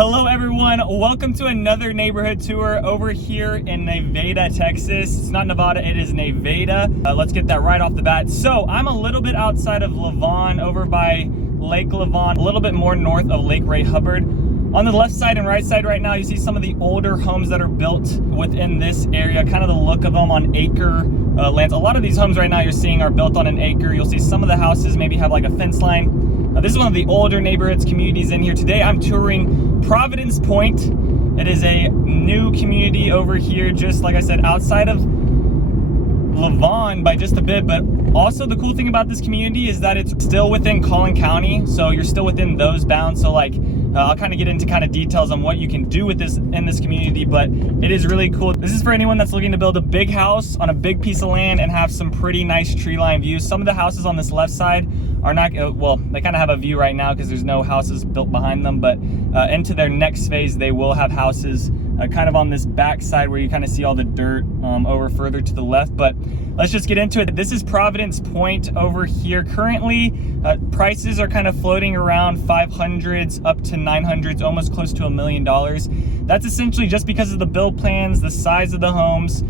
Hello everyone, welcome to another neighborhood tour over here in Nevada, Texas. It's not Nevada, it is Nevada. Let's get that right off the bat. So I'm a little bit outside of Lavon, over by Lake Lavon, a little bit more north of Lake Ray Hubbard. On the left side and right side right now, you see some of the older homes that are built within this area, kind of the look of them on acre lands. A lot of these homes right now you're seeing are built on an acre. You'll see some of the houses maybe have like a fence line. This is one of the older neighborhoods, communities in here. Today I'm touring Providence Point. It is a new community over here, just like I said, outside of Lavon by just a bit, but also the cool thing about this community is that it's still within Collin County, so you're still within those bounds. So like I'll kind of get into details on what you can do with this in this community, but it is really cool. This is for anyone that's looking to build a big house on a big piece of land and have some pretty nice tree line views. Some of the houses on this left side are not, well, they kind of have a view right now because there's no houses built behind them, but into their next phase they will have houses kind of on this back side where you kind of see all the dirt over further to the left. But let's just get into it. This is Providence Point over here. Currently prices are kind of floating around 500s up to 900s, almost close to $1 million. That's essentially just because of the build plans, the size of the homes.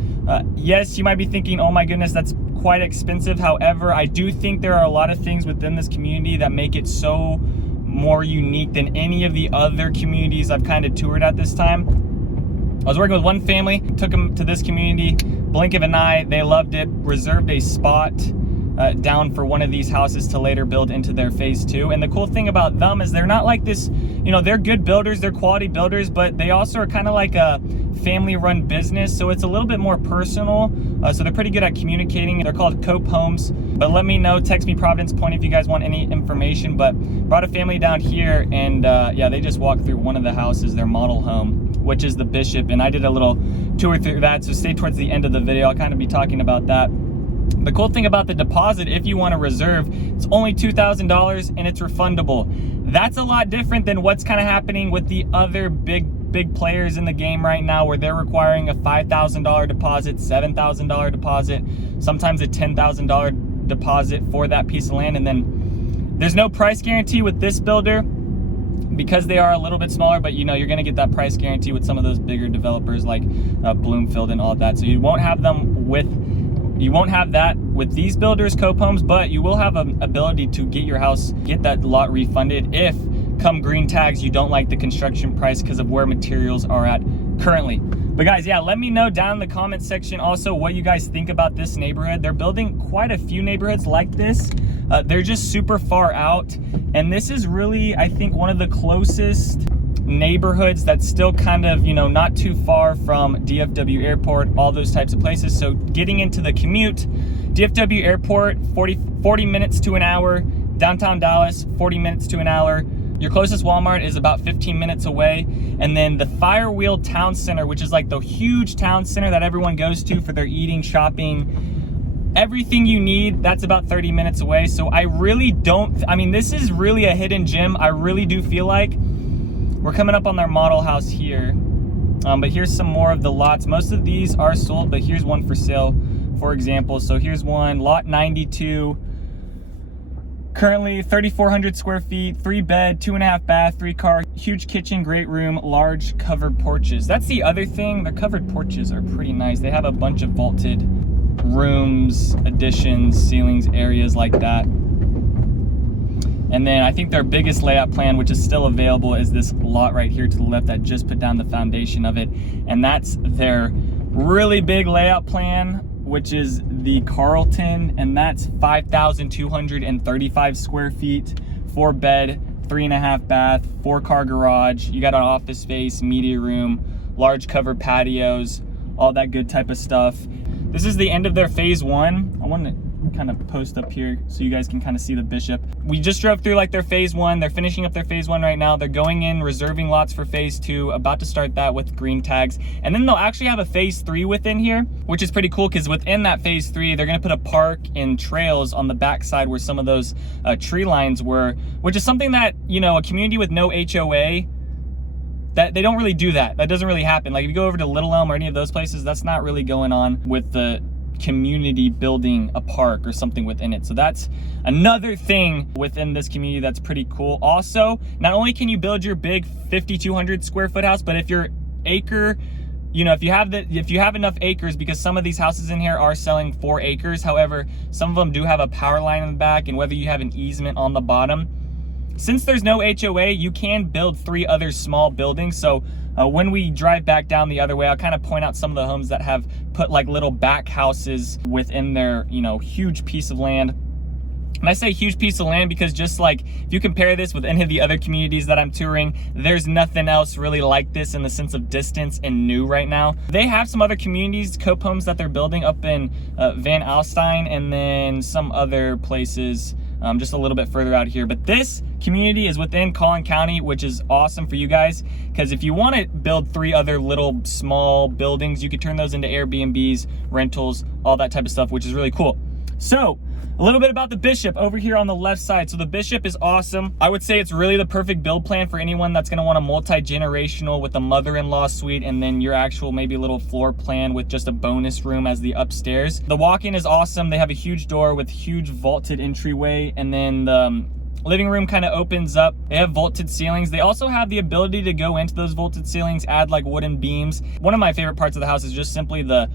Yes, you might be thinking, oh my goodness, that's quite expensive. However, I do think there are a lot of things within this community that make it so more unique than any of the other communities I've kind of toured at this time. I was working with one family, took them to this community, blink of an eye, they loved it, reserved a spot down for one of these houses to later build into their phase 2. And the cool thing about them is they're not like this, you know, they're good builders, they're quality builders, but they also are kind of like a family run business, so it's a little bit more personal. So they're pretty good at communicating. They're called Cope Homes. But let me know, text me Providence Point if you guys want any information. But brought a family down here, and yeah, they just walked through one of the houses, their model home, which is the Bishop, and I did a little tour through that, so stay towards the end of the video. I'll kind of be talking about that. The cool thing about the deposit, if you want to reserve, it's only $2,000 and it's refundable. That's a lot different than what's kind of happening with the other big players in the game right now, where they're requiring a $5,000 deposit, $7,000 deposit, sometimes a $10,000 deposit for that piece of land. And then there's no price guarantee with this builder because they are a little bit smaller, but you know, you're going to get that price guarantee with some of those bigger developers like Bloomfield and all that. So you won't have that with these builders, Cope Homes, but you will have an ability to get your house, get that lot refunded if come green tags you don't like the construction price because of where materials are at currently. But guys, yeah, let me know down in the comment section also what you guys think about this neighborhood. They're building quite a few neighborhoods like this. They're just super far out, and this is really, I think, one of the closest neighborhoods that's still kind of, you know, not too far from DFW Airport, all those types of places. So getting into the commute, DFW Airport, 40 minutes to an hour. Downtown Dallas, 40 minutes to an hour. Your closest Walmart is about 15 minutes away. And then the Firewheel Town Center, which is like the huge town center that everyone goes to for their eating, shopping, everything you need, that's about 30 minutes away. So I really don't, I mean, this is really a hidden gem. I really do feel like we're coming up on their model house here. But here's some more of the lots. Most of these are sold, but here's one for sale, for example. So here's one, lot 92. Currently 3,400 square feet, 3 bed, 2.5 bath, 3 car, huge kitchen, great room, large covered porches. That's the other thing, the covered porches are pretty nice. They have a bunch of vaulted rooms, additions, ceilings, areas like that. And then I think their biggest layout plan, which is still available, is this lot right here to the left that just put down the foundation of it. And that's their really big layout plan, which is the Carlton, and that's 5,235 square feet, 4 bed, 3.5 bath, 4 car garage. You got an office space, media room, large covered patios, all that good type of stuff. This is the end of their phase 1. I want to kind of post up here so you guys can kind of see the Bishop. We just drove through like their phase 1. They're finishing up their phase 1 right now. They're going in, reserving lots for phase 2, about to start that with green tags. And then they'll actually have a phase 3 within here, which is pretty cool because within that phase 3, they're going to put a park and trails on the backside where some of those tree lines were, which is something that, you know, a community with no HOA, that they don't really do that. That doesn't really happen. Like if you go over to Little Elm or any of those places, that's not really going on with the community building a park or something within it. So that's another thing within this community that's pretty cool. Also, not only can you build your big 5,200 square foot house, but if your acre, you know, if you have enough acres, because some of these houses in here are selling 4 acres. However, some of them do have a power line in the back, and whether you have an easement on the bottom, since there's no HOA, you can build 3 other small buildings. So when we drive back down the other way, I'll kind of point out some of the homes that have put like little back houses within their, you know, huge piece of land. And I say huge piece of land because just like if you compare this with any of the other communities that I'm touring, there's nothing else really like this in the sense of distance and new right now. They have some other communities, cope homes that they're building up in Van Alstyne, and then some other places just a little bit further out here. But this community is within Collin County, which is awesome for you guys, because if you want to build 3 other little small buildings, you could turn those into Airbnbs, rentals, all that type of stuff, which is really cool. So a little bit about the Bishop over here on the left side. So the Bishop is awesome. I would say it's really the perfect build plan for anyone that's going to want a multi-generational with a mother-in-law suite, and then your actual maybe little floor plan with just a bonus room as the upstairs. The walk-in is awesome. They have a huge door with huge vaulted entryway, and then the living room kind of opens up. They have vaulted ceilings. They also have the ability to go into those vaulted ceilings, add like wooden beams. One of my favorite parts of the house is just simply the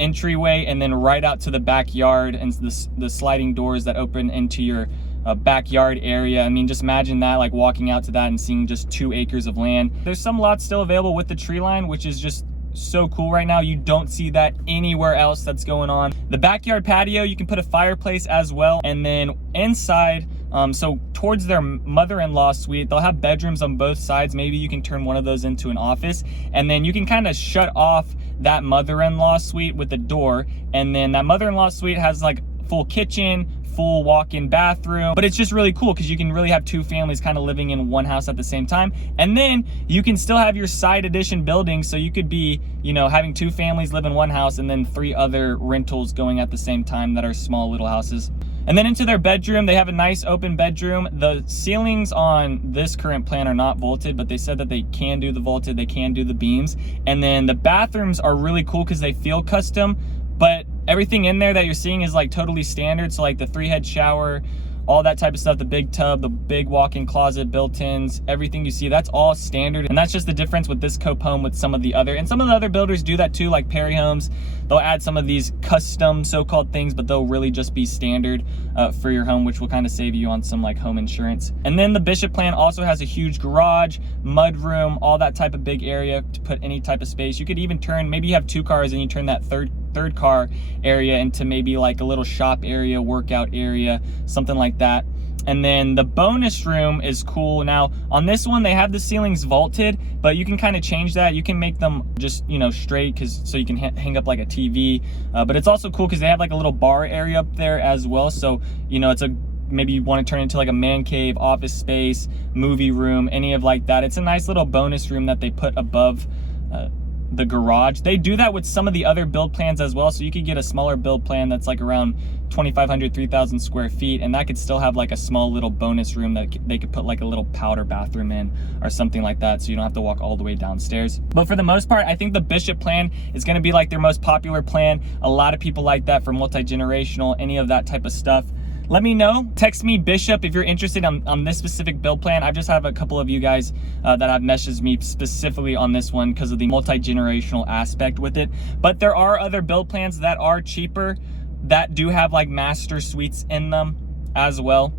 entryway, and then right out to the backyard and the sliding doors that open into your backyard area. I mean, just imagine that, like walking out to that and seeing just 2 acres of land. There's some lots still available with the tree line, which is just so cool right now. You don't see that anywhere else that's going on. The backyard patio, you can put a fireplace as well. And then inside, so towards their mother-in-law suite, they'll have bedrooms on both sides. Maybe you can turn one of those into an office, and then you can kind of shut off that mother-in-law suite with the door. And then that mother-in-law suite has like full kitchen, full walk-in bathroom, but it's just really cool because you can really have 2 families kind of living in one house at the same time. And then you can still have your side addition buildings, so you could be, you know, having 2 families live in one house and then 3 other rentals going at the same time that are small little houses. And then into their bedroom, they have a nice open bedroom. The ceilings on this current plan are not vaulted, but they said that they can do the vaulted, they can do the beams. And then the bathrooms are really cool because they feel custom, but everything in there that you're seeing is like totally standard. So like the 3-head shower, all that type of stuff, the big tub, the big walk-in closet, built-ins, everything you see, that's all standard. And that's just the difference with this cope home with some of the other, and some of the other builders do that too, like Perry Homes. They'll add some of these custom so-called things, but they'll really just be standard for your home, which will kind of save you on some like home insurance. And then the Bishop plan also has a huge garage, mud room, all that type of big area to put any type of space. You could even turn, maybe you have 2 cars and you turn that third car area into maybe like a little shop area, workout area, something like that. And then the bonus room is cool. Now on this one, they have the ceilings vaulted, but you can kind of change that. You can make them just, you know, straight, so you can hang up like a TV. But it's also cool because they have like a little bar area up there as well. So, you know, maybe you want to turn it into like a man cave, office space, movie room, any of like that. It's a nice little bonus room that they put above the garage. They do that with some of the other build plans as well, so you could get a smaller build plan that's like around 2,500, 3,000 square feet, and that could still have like a small little bonus room that they could put like a little powder bathroom in or something like that, so you don't have to walk all the way downstairs. But for the most part, I think the Bishop plan is going to be like their most popular plan. A lot of people like that for multi-generational, any of that type of stuff. Let me know. Text me Bishop if you're interested on this specific build plan. I just have a couple of you guys that have messaged me specifically on this one because of the multi-generational aspect with it. But there are other build plans that are cheaper that do have like master suites in them as well.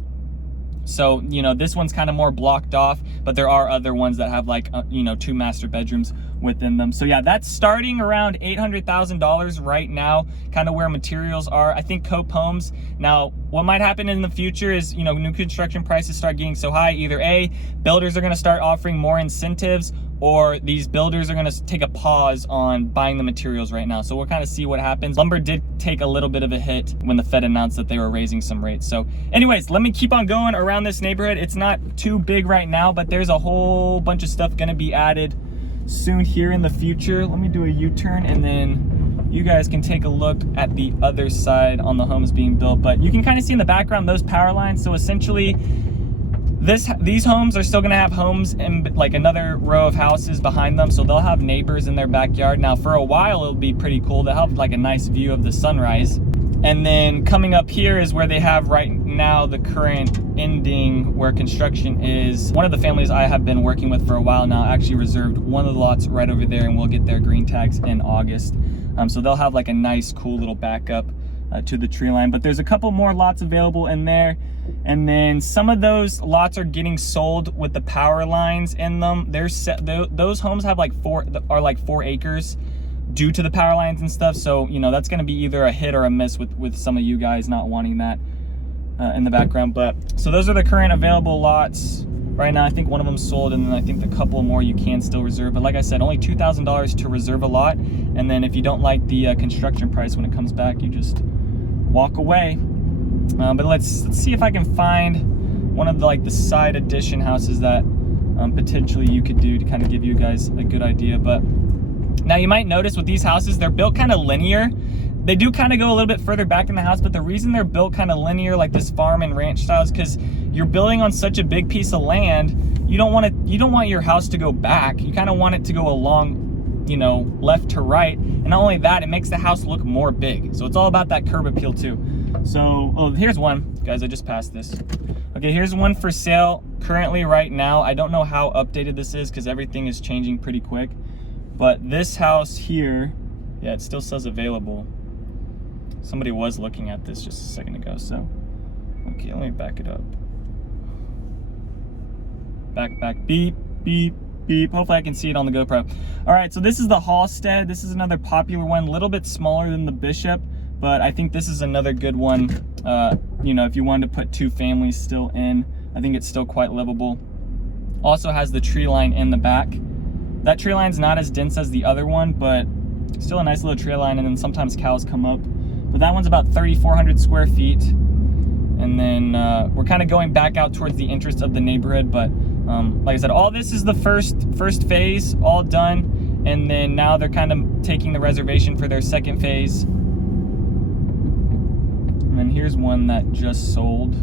So, you know, this one's kind of more blocked off, but there are other ones that have like, you know, 2 master bedrooms within them. So yeah, that's starting around $800,000 right now, kind of where materials are. I think cope homes. Now, what might happen in the future is, you know, new construction prices start getting so high. Either A, builders are going to start offering more incentives, or these builders are going to take a pause on buying the materials right now. So we'll kind of see what happens. Lumber did take a little bit of a hit when the Fed announced that they were raising some rates. So anyways, let me keep on going around this neighborhood. It's not too big right now, but there's a whole bunch of stuff going to be added soon here in the future. Let me do a U-turn and then you guys can take a look at the other side on the homes being built. But you can kind of see in the background those power lines. So essentially these homes are still gonna have homes and like another row of houses behind them, so they'll have neighbors in their backyard. Now for a while it'll be pretty cool. They'll have like a nice view of the sunrise. And then coming up here is where they have right now the current ending where construction is. One of the families I have been working with for a while now actually reserved one of the lots right over there, and we'll get their green tags in August. So they'll have like a nice cool little backup to the tree line. But there's a couple more lots available in there. And then some of those lots are getting sold with the power lines in them. Those homes have like 4 acres due to the power lines and stuff. So, you know, that's going to be either a hit or a miss with some of you guys not wanting that in the background. But so those are the current available lots right now. I think one of them sold, and then I think a couple more you can still reserve. But like I said, only $2,000 to reserve a lot. And then if you don't like the construction price when it comes back, you just walk away. But let's see if I can find one of the side addition houses that potentially you could do to kind of give you guys a good idea. But now you might notice with these houses, they're built kind of linear. They do kind of go a little bit further back in the house, but the reason they're built kind of linear like this farm and ranch style is because you're building on such a big piece of land. You don't want your house to go back. You kind of want it to go along, you know, left to right. And not only that, it makes the house look more big. So it's all about that curb appeal too. So, oh, here's one, guys. I just passed this. Okay, here's one for sale currently right now. I don't know how updated this is because everything is changing pretty quick. But this house here, yeah, it still says available. Somebody was looking at this just a second ago, so. Okay, let me back it up. Back, beep, beep, beep. Hopefully I can see it on the GoPro. All right, so this is the Hallstead. This is another popular one, a little bit smaller than the Bishop, but I think this is another good one. You know, if you wanted to put 2 families still in, I think it's still quite livable. Also has the tree line in the back. That tree line's not as dense as the other one, but still a nice little tree line, and then sometimes cows come up. But that one's about 3,400 square feet. And then we're kind of going back out towards the entrance of the neighborhood, but like I said, all this is the first phase, all done. And then now they're kind of taking the reservation for their second phase. And then here's one that just sold.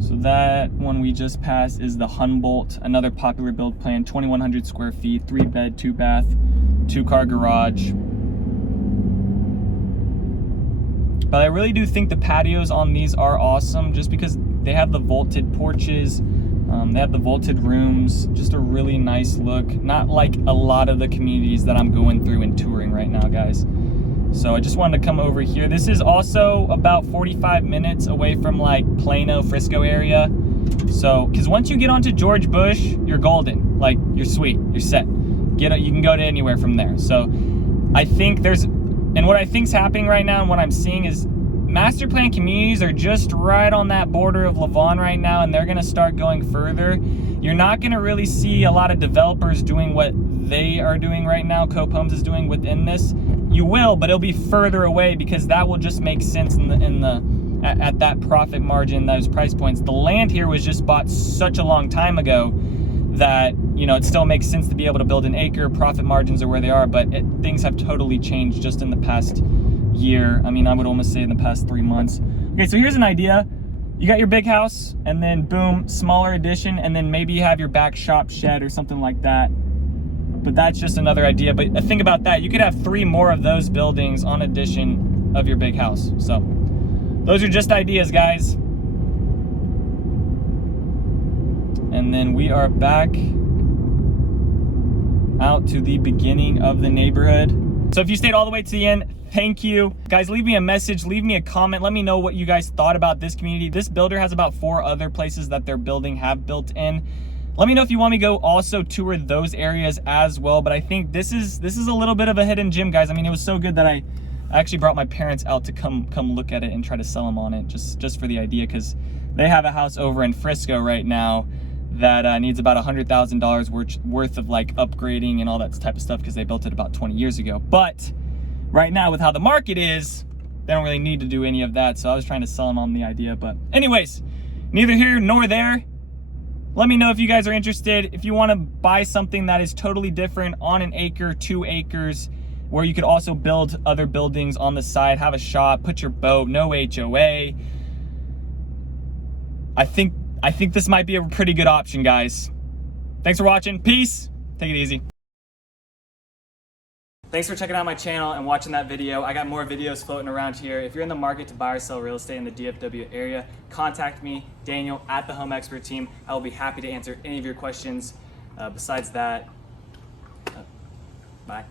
So that one we just passed is the Humboldt, another popular build plan, 2,100 square feet, 3 bed, 2 bath, 2-car garage. But I really do think the patios on these are awesome just because they have the vaulted porches, they have the vaulted rooms, just a really nice look. Not like a lot of the communities that I'm going through and touring right now, guys. So I just wanted to come over here. This is also about 45 minutes away from like Plano, Frisco area. So, because once you get onto George Bush, you're golden. Like, you're sweet, you're set. You can go to anywhere from there. So I think and what I think's happening right now and what I'm seeing is master plan communities are just right on that border of Lavon right now, and they're gonna start going further. You're not gonna really see a lot of developers doing what they are doing right now, Cope Homes is doing within this. You will, but it'll be further away because that will just make sense at that profit margin, those price points. The land here was just bought such a long time ago that, you know, it still makes sense to be able to build an acre. Profit margins are where they are, but things have totally changed just in the past year. I mean, I would almost say in the past 3 months. Okay, so here's an idea. You got your big house, and then boom, smaller addition, and then maybe you have your back shop shed or something like that. But that's just another idea. But think about that. You could have 3 more of those buildings on addition of your big house. So those are just ideas, guys. And then we are back out to the beginning of the neighborhood. So if you stayed all the way to the end, thank you. Guys, leave me a message, leave me a comment. Let me know what you guys thought about this community. This builder has about 4 other places that they're building have built in. Let me know if you want me to go also tour those areas as well. But I think this is a little bit of a hidden gem, guys. I mean, it was so good that I actually brought my parents out to come look at it and try to sell them on it just for the idea, because they have a house over in Frisco right now that needs about $100,000 worth of like upgrading and all that type of stuff because they built it about 20 years ago. But right now, with how the market is, they don't really need to do any of that. So I was trying to sell them on the idea. But anyways, neither here nor there. Let me know if you guys are interested. If you want to buy something that is totally different on an acre, 2 acres, where you could also build other buildings on the side, have a shop, put your boat, no HOA. I think I think this might be a pretty good option, guys. Thanks for watching. Peace. Take it easy. Thanks for checking out my channel and watching that video. I got more videos floating around here. If you're in the market to buy or sell real estate in the DFW area, contact me, Daniel, at the Home Expert Team. I will be happy to answer any of your questions. Besides that, bye.